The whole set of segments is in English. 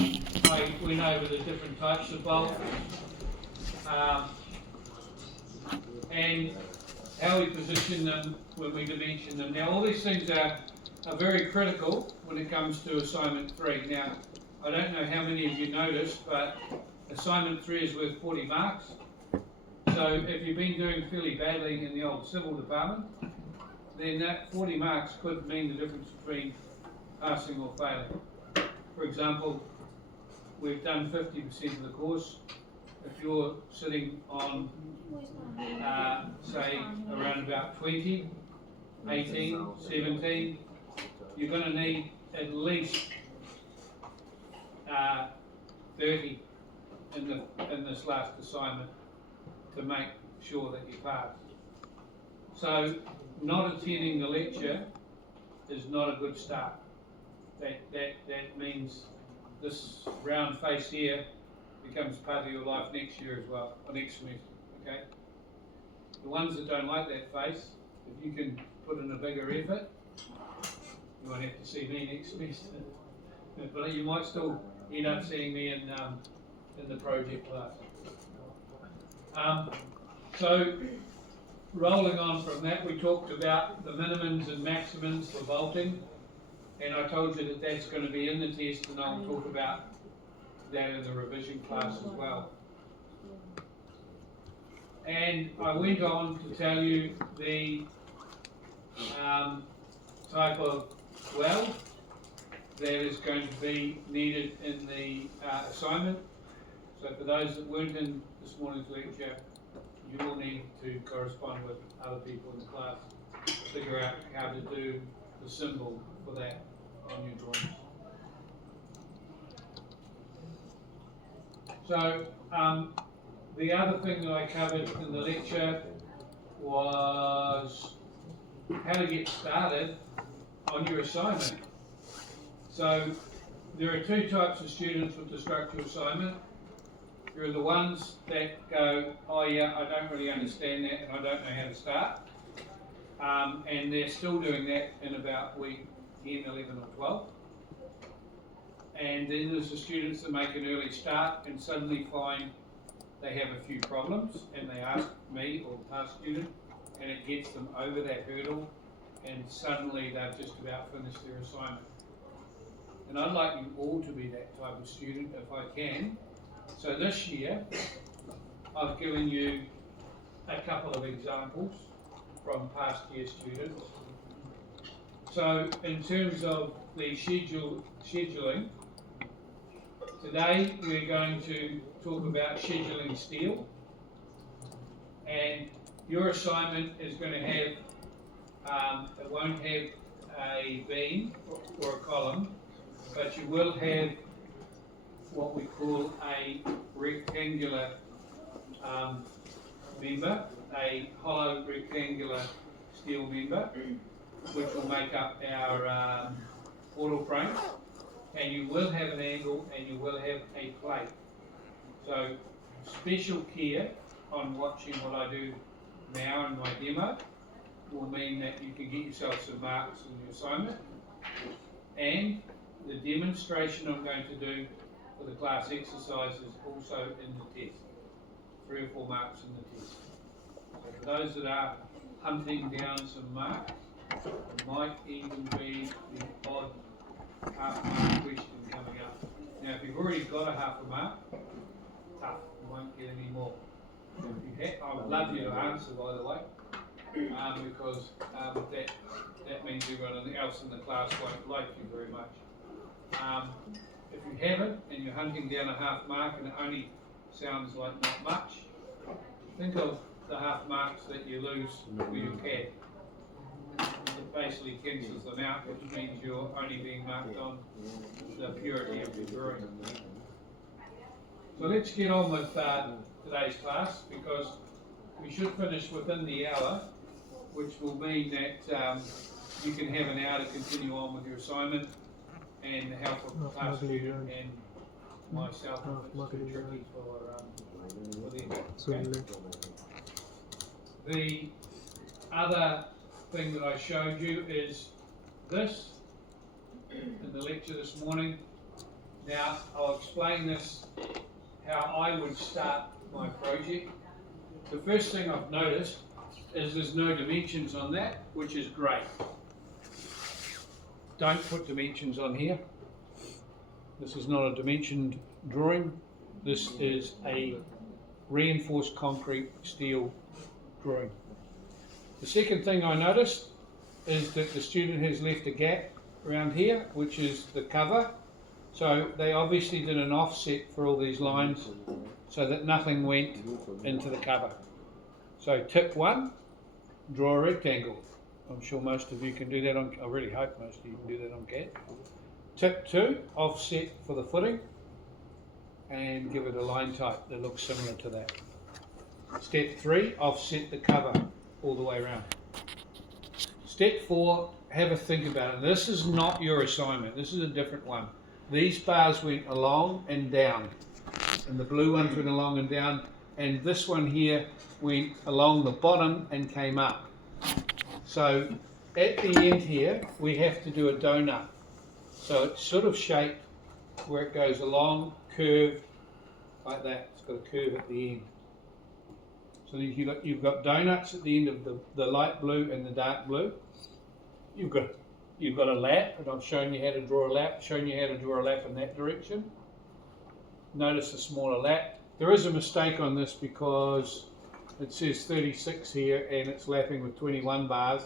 I went over the different types of bulk and how we position them when we dimension them. Now, all these things are very critical when it comes to assignment 3. Now, I don't know how many of you noticed, but assignment 3 is worth 40 marks. So if you've been doing fairly badly in the old civil department, then that 40 marks could mean the difference between passing or failing. For example, we've done 50% of the course. If you're sitting on, say, around about 20, 18, 17, you're going to need at least 30 in this last assignment to make sure that you pass. So not attending the lecture is not a good start. That means this round face here becomes part of your life next year as well, or next semester, okay? The ones that don't like that face, if you can put in a bigger effort, you won't have to see me next semester. But you might still end up seeing me in the project class. So, rolling on from that, we talked about the minimums and maximums for vaulting, and I told you that that's going to be in the test, and I'll talk about that in the revision class as well. And I went on to tell you the type of well that is going to be needed in the assignment. So for those that weren't in this morning's lecture, you will need to correspond with other people in the class to figure out how to do the symbol for that on your drawings. So the other thing that I covered in the lecture was how to get started on your assignment. So there are two types of students with the structural assignment. There are the ones that go, oh yeah, I don't really understand that and I don't know how to start. And they're still doing that in about week 10, 11 or 12. And then there's the students that make an early start and suddenly find they have a few problems and they ask me or the past student and it gets them over that hurdle and suddenly they've just about finished their assignment. And I'd like you all to be that type of student if I can. So this year, I've given you a couple of examples from past year students. So in terms of the scheduling, today we're going to talk about scheduling steel. And your assignment is going to have, it won't have a beam or a column, but you will have what we call a rectangular member, a hollow rectangular steel member, which will make up our portal frame. And you will have an angle and you will have a plate. So special care on watching what I do now in my demo will mean that you can get yourself some marks in your assignment. And the demonstration I'm going to do for the class exercise is also in the test. 3 or 4 marks in the test. So for those that are hunting down some marks, it might even be the odd half mark question coming up. Now if you've already got a half a mark, tough, you won't get any more. I would love you to answer, by the way, because that means everyone else in the class won't like you very much. If you haven't and you're hunting down a half mark and it only sounds like not much, think of the half marks that you lose for your CAD. It basically cancels them out, which means you're only being marked on the purity of your drawing. So let's get on with today's class, because we should finish within the hour, which will mean that you can have an hour to continue on with your assignment and the help of the class student and myself if it's too tricky for them. Okay? The other thing that I showed you is this in the lecture this morning. Now, I'll explain this, how I would start my project. The first thing I've noticed is there's no dimensions on that, which is great. Don't put dimensions on here. This is not a dimensioned drawing. This is a reinforced concrete steel drawing. The second thing I noticed is that the student has left a gap around here, which is the cover. So they obviously did an offset for all these lines so that nothing went into the cover. So tip 1, draw a rectangle. I'm sure most of you can do that on, I really hope most of you can do that on CAD. Tip 2, offset for the footing and give it a line type that looks similar to that. Step 3, offset the cover all the way around. Step 4, have a think about it. This is not your assignment, this is a different one. These bars went along and down, and the blue ones went along and down, and this one here went along the bottom and came up. So at the end here, we have to do a donut. So it's sort of shaped where it goes along, curved, like that. It's got a curve at the end. So you've got donuts at the end of the light blue and the dark blue. You've got a lap, and I've shown you how to draw a lap, shown you how to draw a lap in that direction. Notice the smaller lap. There is a mistake on this because it says 36 here and it's lapping with 21 bars,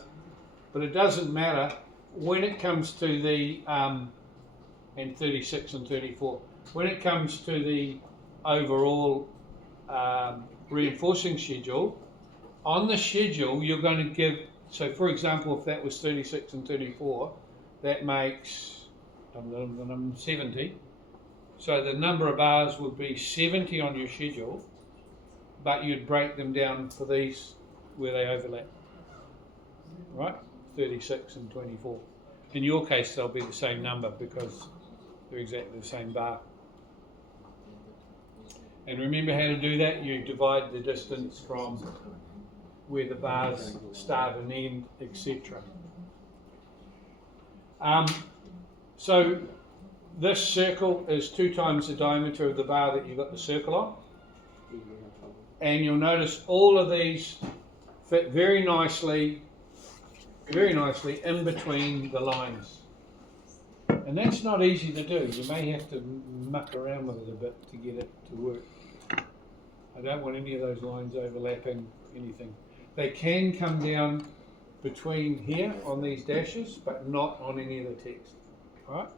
but it doesn't matter when it comes to the, and 36 and 34, when it comes to the overall reinforcing schedule, on the schedule you're going to give, so for example if that was 36 and 34, that makes 70. So the number of bars would be 70 on your schedule, but you'd break them down for these where they overlap, right? 36 and 24. In your case they'll be the same number because they're exactly the same bar. And remember how to do that, you divide the distance from where the bars start and end, etc. So this circle is 2 times the diameter of the bar that you've got the circle on. And you'll notice all of these fit very nicely in between the lines. And that's not easy to do. You may have to muck around with it a bit to get it to work. I don't want any of those lines overlapping anything. They can come down between here on these dashes, but not on any of the text. All right?